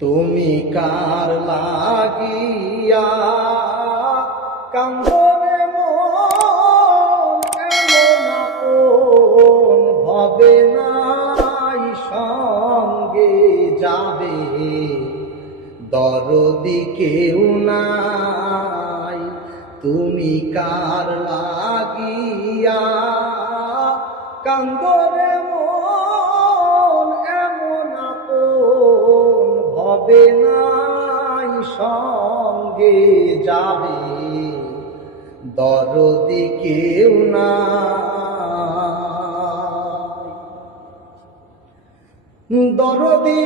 তুমি কার লাগিয়া কান্দরে মন, এমন আপন ভবে নাই সঙ্গে যাবে, দরদি কেউ নাই। তুমি কার লাগিয়া কান্দরে মন, এমন আপন ভবে নাই সঙ্গে যাবে, দরদি কেউ নাই। দরদি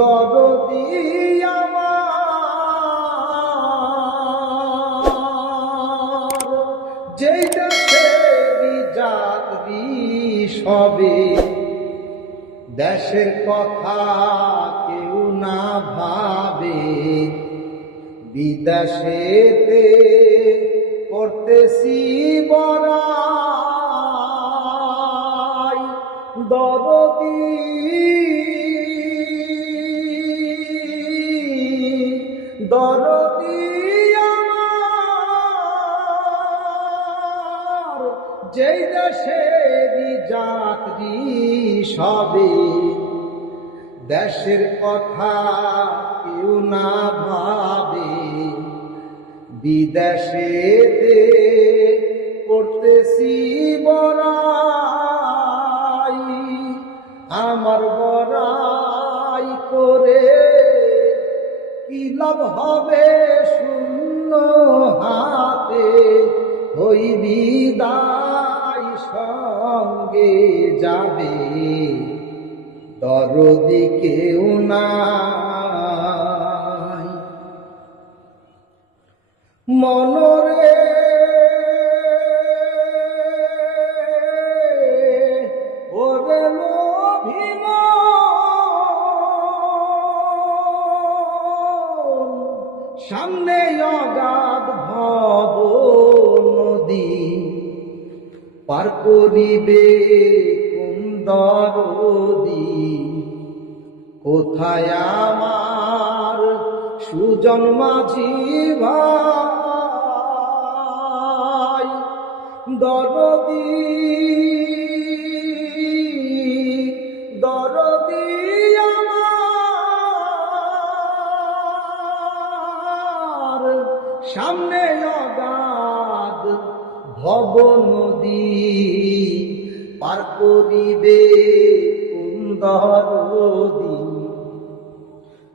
দরদি আমার, যেই দেশেরই যাত্রী সবে, দেশের কথা কেউ না ভাবে, বিদেশেতে করতেছি বড়াই, দরদি দরদি আমার, যেই দেশেরই যাত্রী সবে, দেশের কথা কেউ না ভাবে, বিদেশেতে করতেছি বড়াই। আমার বড়াই করে কি লাভ হবে, শূন্য হাতে হই বিদায়, সঙ্গে যাবে, দরদি কেউ নাই। মনরে ওরে লোভী মন, সামনে অগাধ ভব নদী, পার করিবে কোন দরদি, কোথায় আমার সুজন মাঝি ভাই, দরদি দরদি আমার, সামনে অগাধ ভব নদী, পার করিবে কোন দরদি,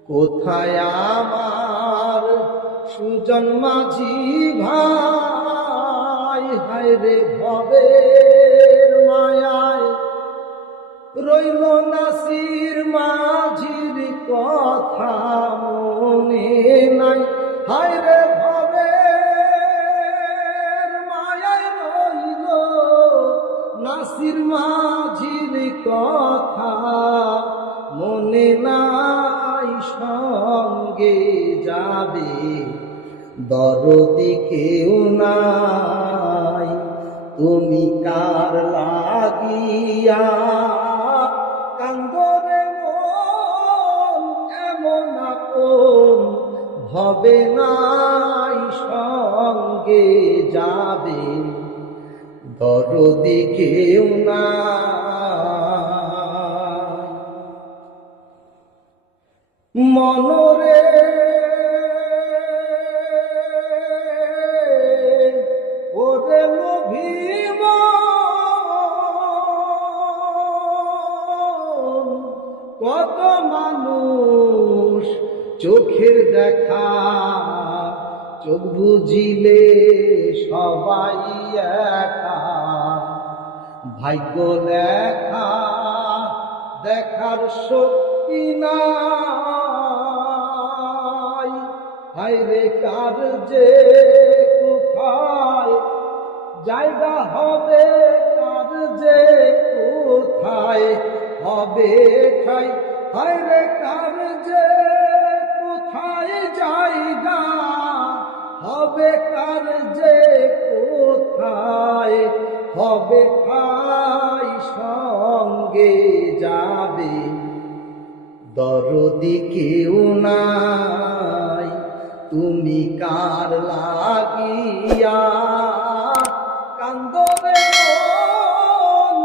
কোথায় আমার সুজন মাঝি ভাই। হায় রে ভবের মায়ায় রইল নাসির মাঝির কথা মনে নাই, হায় রে ভবের মায়ায় রইল নাসির মাঝির কথা মনে নাই, সঙ্গে যাবে, দরদি কেউ নাই। তুমি কার লাগিয়া কান্দরে মন, এমন আপন ভবে নাই সঙ্গে যাবে, দরদি কেউ নাই। মনরে ওরে লোভী মন, কত মানুষ চোখের দেখা, চোখ বুঝিলে সবাই একা, ভাগ্য লেখা দেখার শক্তি নাই। হায় রে কার যে কোথায় জায়গা হবে, কার যে কোথায় হবে ঠাই, হায় রে কার যে কোথায় জায়গা হবে, কার যে কোথায় হবে ঠাই, সঙ্গে সঙ্গে যাবে, দরদি কেউ নাই, তুমি কার লাগিয়া কান্দবে মন,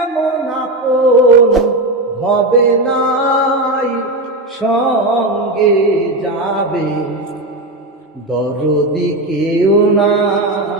এমন আপন হবে নাই, সঙ্গে যাবে, দরদি কেউ নাই।